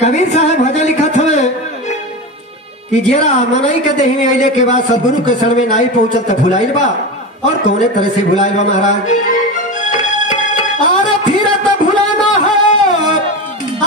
कबीर साहब भजन लिखत हवे कि जेरा मनई के देही में अइले के बाद सदगुरु के शरण में नाई पहुंचल त भुलाइल बा। और कौने तरह से भुलाइल बा महाराज? अरे फिरत भुलाना है,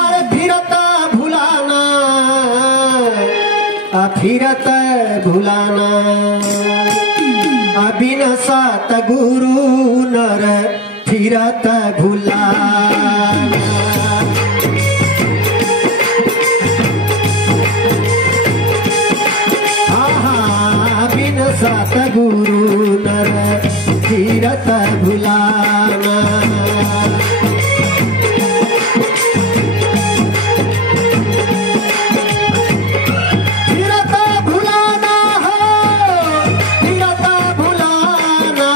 अरे फिरत भुलाना, फिरत भुलाना, बिन सतगुरु नर फिरत भुलाना। सतगुरु नर फिरत भुलाना। फिरत भुलाना है, फिरत भुलाना,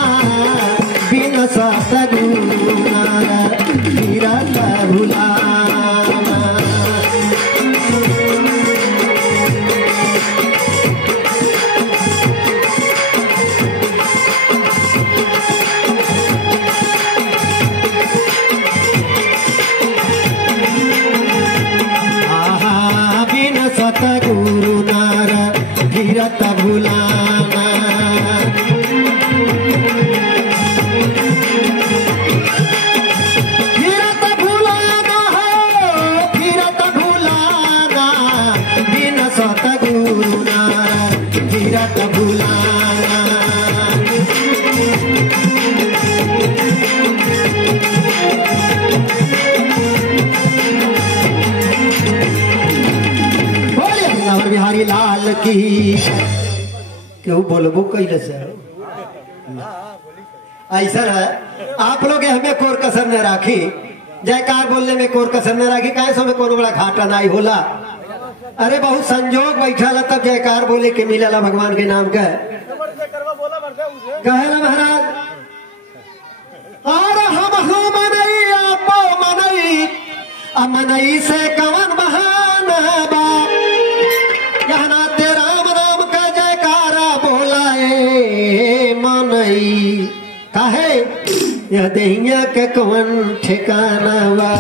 बिन सतगुरु नर फिरत भुलाना। सतगुरु नर फिरत भुलाना। फिरत भुलाना है, फिरत भुलाना, बिन सतगुरु नर फिरत भुलाना। बिहारी लाल की क्यों बोलबो कैले से ऐसा है। आप लोग हमें कोर कसर न राखी, जयकार बोलने में कोर कसर न राखी, कैसे हमें कोनो बड़ा घाटा नहीं होला। अरे बहुत संजोग बैठा ला तब जयकार बोले के मिला भगवान के नाम का कहे महाराज। और हम मनई आपो मनई, मनई से कवन बहाना बा, कहना ते राम राम का जयकारा बोलाए मनई। काहे यह दहिया के कवन ठिकाना बा।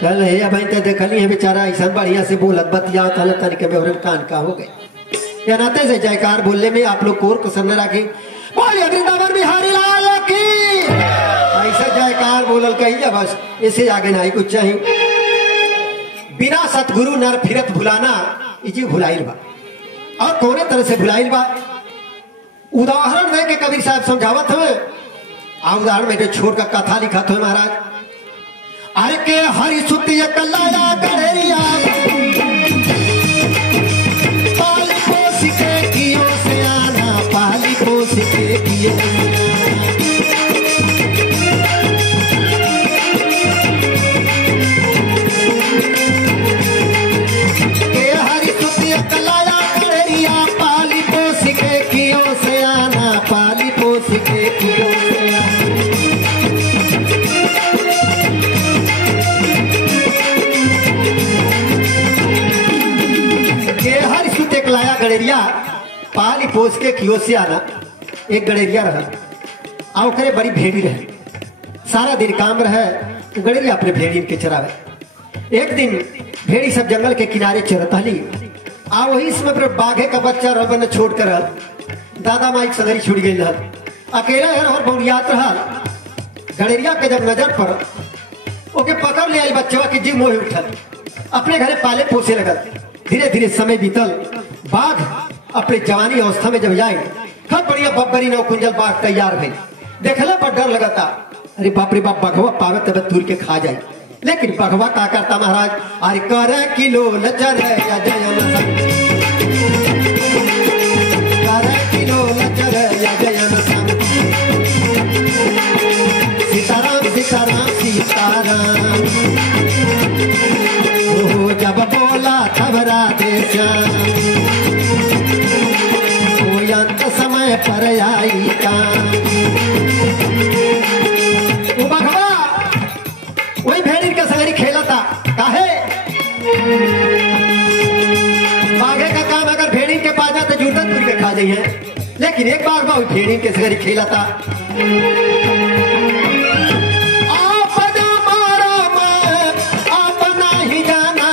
कल है अब देखली है बेचारा ऐसा बढ़िया से बोलत बतिया तल तरीके में कान का हो गए। या नाते से जयकार बोलने में आप लोग कोर कसर न राखी। बोलिए वृंदावन बिहारी लाल की। ऐसा जयकार बोलल कही बस, इसे आगे नहीं कुछ चाहिए। बिना सतगुरु नर फिरत भुलाना, इजी भुलाइल बा। और कोने तरह से भुलाइल बा उदाहरण दे के कबीर साहब समझावत हुए। उदाहरण में छोड़ का कथा लिखा था महाराज। अरे के हरि सुतिय कलाया गड़ेरिया, पाली पोस के कियो से आना, पाली पोस के कियो कलाया गड़ेरिया, पाली पोस के कियो से आना, पाली पोस के कियो से आना। के हर सुते कलाया गड़ेरिया, पाली पोस के कियो से आना। एक गड़ेरिया रहा, आओ करे बड़ी भेड़ी रहे, सारा दिन काम रहे, गड़ेरिया अपने भेड़ी के चरावे। एक दिन भेड़ी सब जंगल के किनारे चरता ली। वही समय बाघे का बच्चा रबन छोड़ कर दादा माई सदरी छुड़ गई। अकेला है और बहुरियात रहा। गड़ेरिया के जब नजर पर ओके पकड़ ले आई बच्चवा की जीव मोह उठल, अपने घरे पाले पोसे लगल। धीरे धीरे समय बीतल। बाघ अपने जवानी अवस्था में जब जाए, सब बढ़िया बब्बरी नौ कुंजल बाघ तैयार है। देखला पर डर लगता, अरे बाप रे बाप, बघवा पावे तब दूर के खा जाए। लेकिन बघवा का करता महाराज, अरे कर किलो लचर या जयम संग, कर किलो लचर या जयम संग, सीताराम सीताराम सीताराम। ओ जब बोला तब राधे श्याम, ओ अंत समय पर आई काम। वो बघवा वही भेड़ी का सगरी खेला था। काहे बाघे का काम अगर भेड़ी के पास जाते जूता तुर के खा जाइए, लेकिन एक बार वही भेड़ी के सगरी खेला था। अपना मारा मैं अपना ही जाना,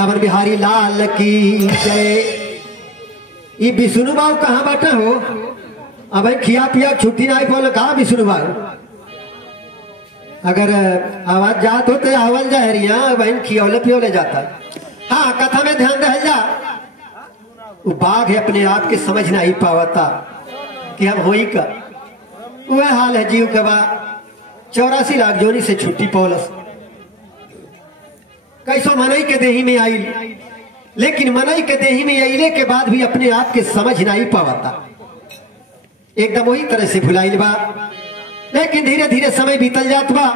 वृंदावन बिहारी लाल की जय। ये विष्णु बाबू कहाँ बैठे हो? अब खिया पिया छुट्टी नहीं बोल कहा विष्णु बाबू? अगर आवाज जात हो तो आवल जहरिया बहन खियौले पियोले जाता। हाँ, कथा में ध्यान दे जा। वो बाघ है अपने आप के समझ नहीं पावता कि हम होई का। वह हाल है जीव के बाद 84 लाख जोनी से छुट्टी पौलस कैसो मनई के देही में आई, लेकिन मनई के देही में आइले के बाद भी अपने आप के समझ नहीं पावता, एकदम वही तरह से भुलाइल बा। लेकिन धीरे धीरे समय बीतल जात बा।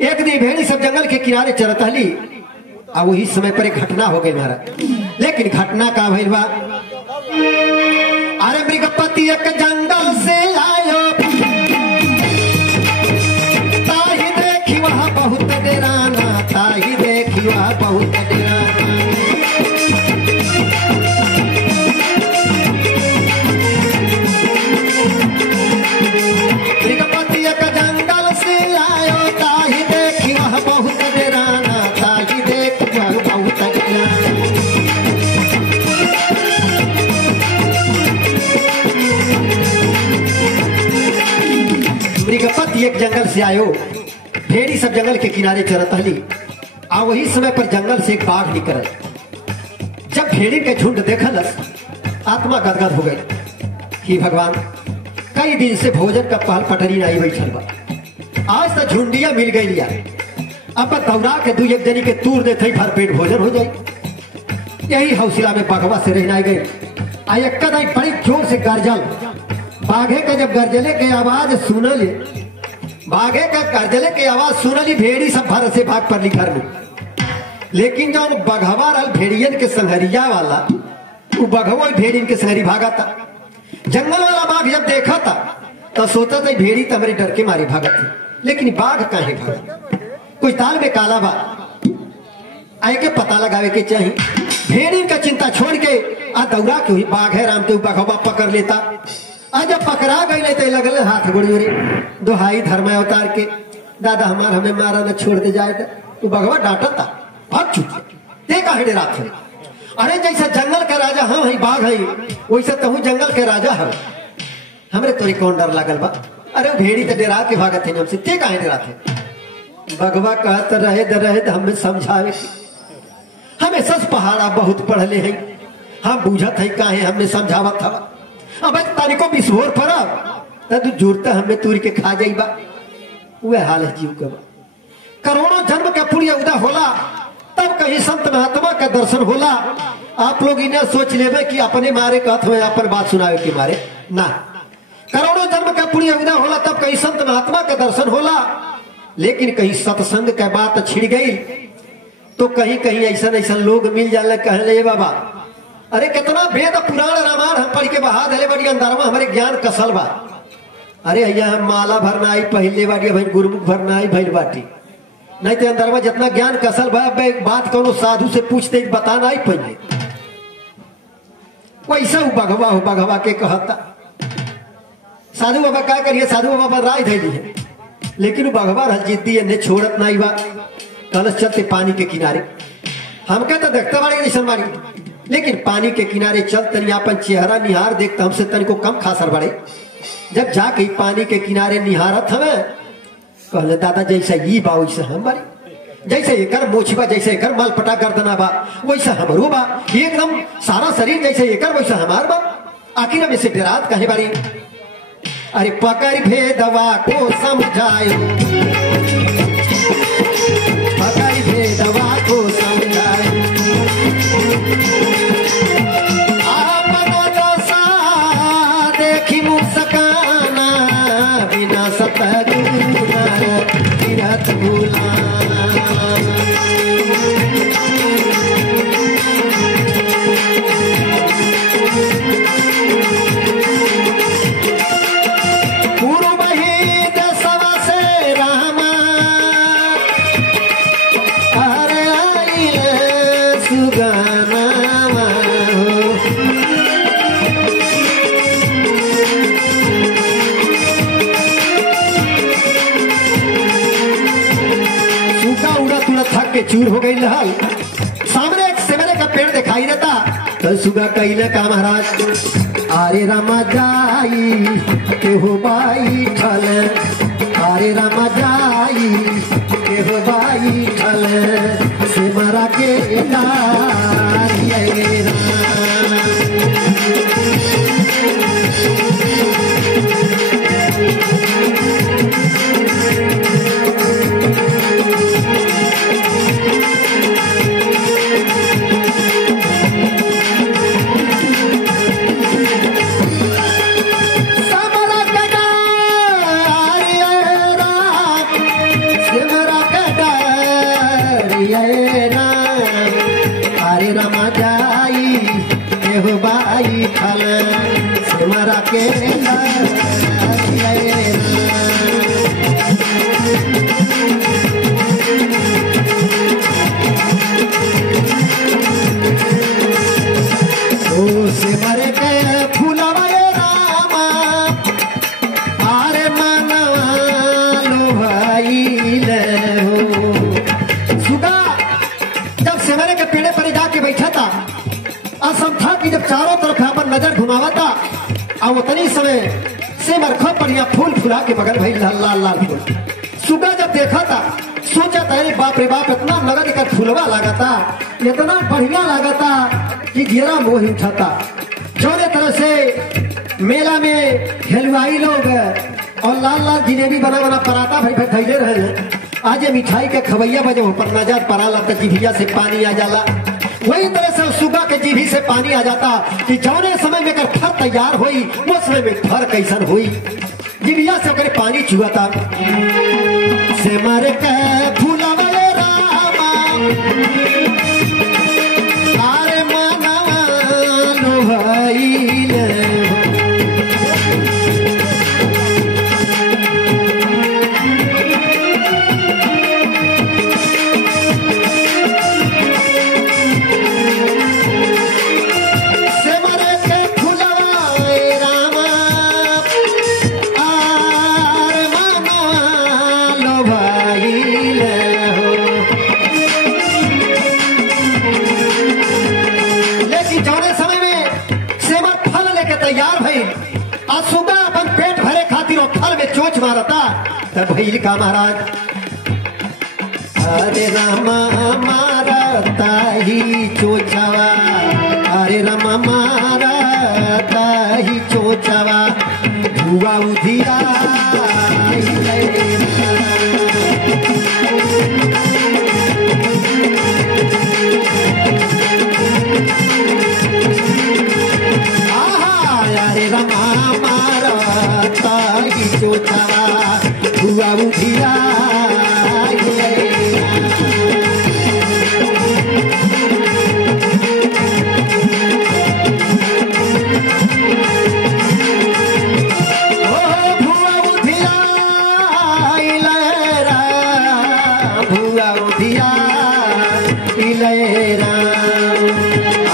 एक दिन भेड़ी सब जंगल के किनारे चरत हली और वही समय पर एक घटना हो गई महाराज। लेकिन घटना का भइल बा, अरे मृगपति एक जंगल से आयो, ताही देखी वह बहुत डेराना, ताही देखी वह बहुत डेराना। मृगपति एक जंगल से आयो, ताही देखी वह बहुत डेराना, ताही देखी वह बहुत डेराना। मृगपति एक जंगल से आयो, भेड़ी सब जंगल के किनारे चरत हली आ वही समय पर जंगल से एक बाघ निकल। जब भेड़ी के झुंड देखलस, आत्मा गदगद हो गई कि भगवान कई दिन से भोजन का पहल पटरी नहीं बैठल बा, आज तो झुंडिया मिल गई लिया। अब दौड़ा के दू एक जनी के तूर देते भरपेट भोजन हो जाए। यही हौसला में बाघवा से रहना गई। आ एक बड़ी जोर से गर्जल, बाघे का जब गर्जले के आवाज सुनली, बाघे का गर्जले के आवाज सुनली, भेड़ी सब भर से भाग पर घर में। लेकिन जो बघवा रहा भेड़ियन के संहरिया वाला, वो बघवा भेड़ियन के संहरी भागा था। जंगल वाला बाघ जब देखा था तो सोचा था भेड़ी तो हमारे डर के मारे भागा थी, लेकिन बाघ काहे भागा? कुछ ताल में काला बा, आए के पता लगावे के चाहिए। भेड़ी का चिंता छोड़ के आ दौड़ा के हुई बाघ है राम के बघवा पकड़ लेता। आज जब पकड़ा गई तो लगल हाथ गोड़ी दोहाई धर्म अवतार के, दादा हमें मारा न छोड़ दे जाए। तो भगवान डांटा था, भाग चुकी देखा है रात में। अरे जैसे जंगल का राजा हम है बाघ है, वैसे तहु जंगल के राजा है, हमरे तोरी कौन डर लागल बा? अरे भेड़ी तो डेरा के भागत है हमसे, ते काहे डरात है? भगवा कहत रहे हमें समझावे, हमें सच पहाड़ा बहुत पढ़ले हैं, हम बुझत है काहे हमें समझावत हवा। अब तारीखों विस्फोर पड़ा तू जुड़ता हमें तूरी के खा जाइबा। वह हाल है जीव का। करोड़ों जन्म का पुण्य उदय होला तब कहीं संत महात्मा का दर्शन होला। आप लोग इन्हें सोच लेवे कि अपने मारे कहत हुए अपन बात सुनावे के मारे ना। करोड़ों जन्म का पुण्य उदय होला तब कहीं संत महात्मा का दर्शन होला। लेकिन कहीं सत्संग का बात छिड़ गई तो कहीं कहीं ऐसा ऐसा लोग मिल जाए कहले बाबा अरे कितना वेद पुराण रामायण हम पढ़ के बहा दे बड़ी अंदरवा हमारे ज्ञान कसल बा। अरे भैया हम माला भरना आई पहले बाटी, भाई गुरुमुख भरना आई भैल बाटी, नहीं तो अंदरवा जितना ज्ञान कसल बा बात कोनो साधु से पूछते बताना आई पहले। वैसा बघवा हो बघवा के कहता। साधु बाबा क्या करिए, साधु बाबा पर राय दे दिए, लेकिन बघवा जिद्दी ने छोड़त नहीं बा। कलश चलते पानी के किनारे, हमके तो देखते बाड़ी निशन बाड़ी, लेकिन पानी के किनारे चल तनी अपन चेहरा निहार देखता हमसे तनी को कम खासर बड़े। जब जाके पानी के किनारे निहारत हमें कहले दादा जैसा ये बा वैसा हम बारी, जैसे एकर मोछबा जैसे एकर मालपटा गर्दना बा वैसा हमरो बा, एकदम सारा शरीर जैसे एकर वैसा हमार बा। आखिर में से डरात कहे बारी। अरे पकड़ भेदवा को समझायो, पकड़ भेदवा को समझायो, आपनो दशा देखी मुस्काना, बिना सतगुरु तीरथ भुलाना। पूर्व ही दसवा से रामा अरे आइले सुगाना। सूखा उड़ा तुड़ा थक के चूर हो गई लहल। सामने मिठाई देता तो सुगा कैले का महाराज अरे रामा जाई केहू बाई ठल अरे रामा जाई केहू बाई ठल से मरा के अरे रामा जाई केहू बाई ठल से मरा के से मरे के फूलवा रामा अरे मनवा लो भाई हो सुगा जब सेमरे के पेड़े पर जाके बैठा था असम था कि जब चारों तरफ अपन नजर घुमावा था और उतनी समय से मरखो पर यह फूल फुला के मगर भाई लाल लाल लाल फूल सुगा जब देखा था सोचा था अरे बाप रे बाप इतना नगर का फूलवा लगा था इतना बढ़िया लगा था कि घेरा मोह उठाता चौरे तरह से मेला में हलवाई लोग और लाल लाल जिलेबी बना बना पराठा भाई भाई खैले रहे हैं आज मिठाई के खवैया बजे पर नजर पड़ा तो जिभिया से पानी आ जाला वही तरह से सुगा के जीभी से पानी आ जाता कि जौने समय में अगर फर तैयार हुई वो समय में फर कैसन हुई जिभिया से अगर पानी चुआता से मारे के फूलवा रामा अरे मनवा लो भाई तब भैल का महाराज अरे रामा मारता ही चोचवा अरे रामा मारता ही चोचवा धुआ उधिया अरे रामा मारता ही चोचवा हुआ उधिया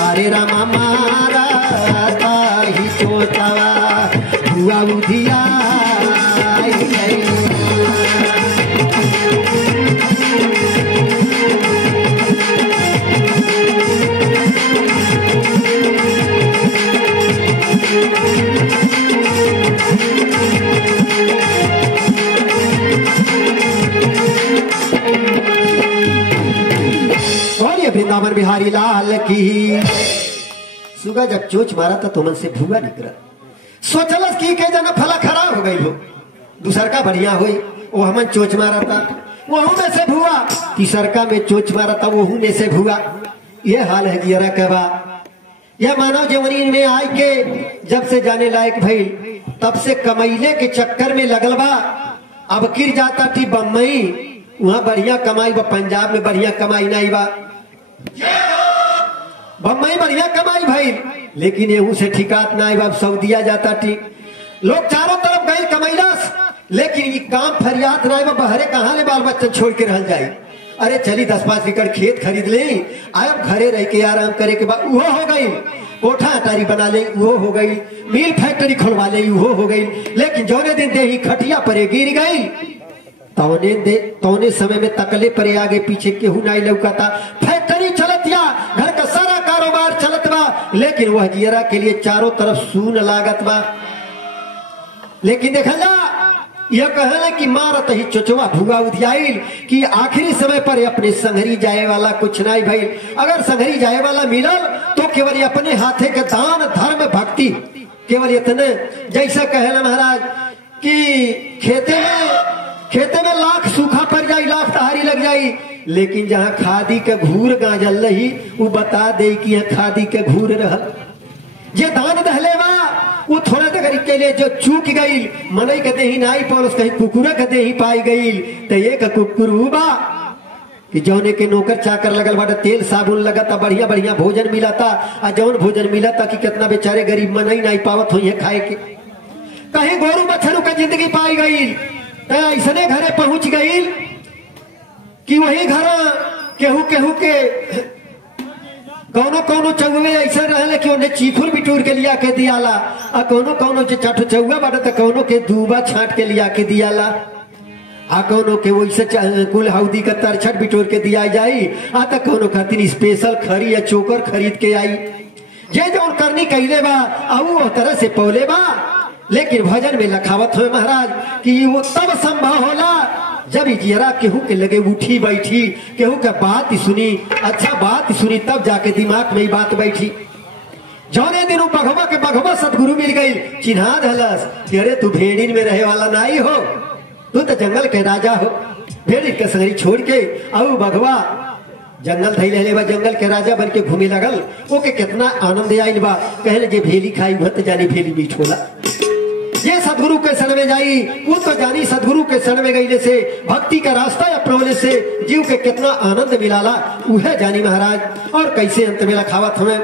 अरे रामा मारा ही चोतवा हुआ उधिया वृंदावन बिहारी लाल की सुगा जब चोच मारा था तो मन से भूआ निकला सोचलस की के जना फला खराब हो गई हो दूसर का बढ़िया हुई वो हमन चोच मारा था वहू में से भूआ तीसर का में चोच मारा था वहू में से भूआ ये हाल है जियरा कबा यह मानव जीवनी में आए के जब से जाने लायक भई तब से कमैले के चक्कर में लगल बा अब गिर जाता थी बम्बई वहां बढ़िया कमाई बा पंजाब में बढ़िया कमाई नहीं बा बम्बई बढ़िया कमाई भाई लेकिन एहू से ठिकात ना बाप सऊदिया जाता ठीक लोग चारों तरफ गए कमैलास लेकिन ये काम फरियाद ना बा बहरे कहाँ ले बाल बच्चा छोड़ के रह जाए अरे चली 10-5 एकड़ खेत खरीद ले आए घरे रह के आराम करे के बाद वो हो गई कोठा अटारी बना ले वो हो गई मिल फैक्ट्री खुलवा ले वो हो गई लेकिन जौने दिन दे ही खटिया परे गिर गई तौने समय में तकले परे आगे पीछे केहू नहीं लौकाता फैक्ट्री चलतिया घर का सारा कारोबार लेकिन वह जियरा के लिए चारों तरफ सून लागत बा। लेकिन देखा जा यह कहला कि मारत ही चोचवा भुआ उधियाइल कि आखिरी समय पर अपने संघरी जाए वाला कुछ नहीं भाई। अगर संघरी जाए वाला मिलल तो केवल अपने हाथे के दान धर्म भक्ति केवल इतने। जैसा कहला महाराज कि खेते में लाख सूखा पड़ जाई, लाख तहारी लग जाई, लेकिन जहाँ खादी के घूर गांजल रही वो बता दे कि यहाँ खादी के घूर रहल। जे दान दहले बा वो थोड़ा तक के लिए जो चूक गई मनई के देही नाई पर कहीं कुकुरा के देही पाई गई तो एक कुकुर बा कि जौने के नौकर चाकर लगल बाटे, तेल साबुन लगता, बढ़िया बढ़िया भोजन मिलता, आ जौन भोजन मिलता कि कितना बेचारे गरीब मनई नहीं पावत हो खाए के। कहीं गोरू मच्छरू का जिंदगी पाई गई ऐसने घरे पहुंच गई कि वही घर केहू केहू के कौनो कौनो चौवे ऐसा रहे कि उन्हें चीथुल बिटूर के लिया के दियाला, आ कौनो कौनो चट चौवा बाटे तो कौनो के दूबा छाट के लिया के दियाला, आ कौनो के वैसे कुल हौदी का तरछट बिटोर के दिया जाई, आ तक कौनो खातिर स्पेशल खरी या चोकर खरीद के आई। जे जौन करनी कहले बा वो तरह से पौले बा। लेकिन भजन में लखावत हो महाराज कि वो तब संभव होला जब जियरा केहू के लगे उठी बैठी, केहू के बात सुनी, अच्छा बात सुनी, तब जाके दिमाग में ही बात बैठी। जौने दिन बघवा सतगुरु मिल गई, चिन्हा धलस कि अरे तू भेड़िन में रहे वाला नहीं हो, तू तो जंगल के राजा हो। भेड़िन के संगरी छोड़ के अब बघवा जंगल धैल ले बा, जंगल के राजा बन के घूमे लगल। ओके कितना आनंद आयल बा, कहले जे भेली खाई वह तो जानी भेली मीठ होला। ये सदगुरु के शरण में जाई वो तो जानी सदगुरु के शरण में गईले से भक्ति का रास्ता अपनौले से जीव के कितना आनंद मिलाला वह जानी महाराज। और कैसे अंत में लखावत हमें,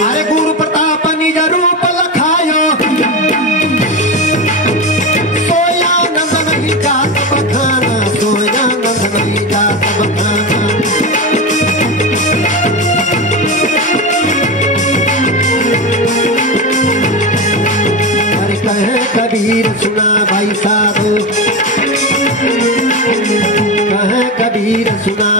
अरे गुरु प्रताप निज रूप लखायो, सोया नंद नहीं जात बखाना, सोया नंद नहीं जात बखाना। कबीर सुना भाई साहब, कबीर सुना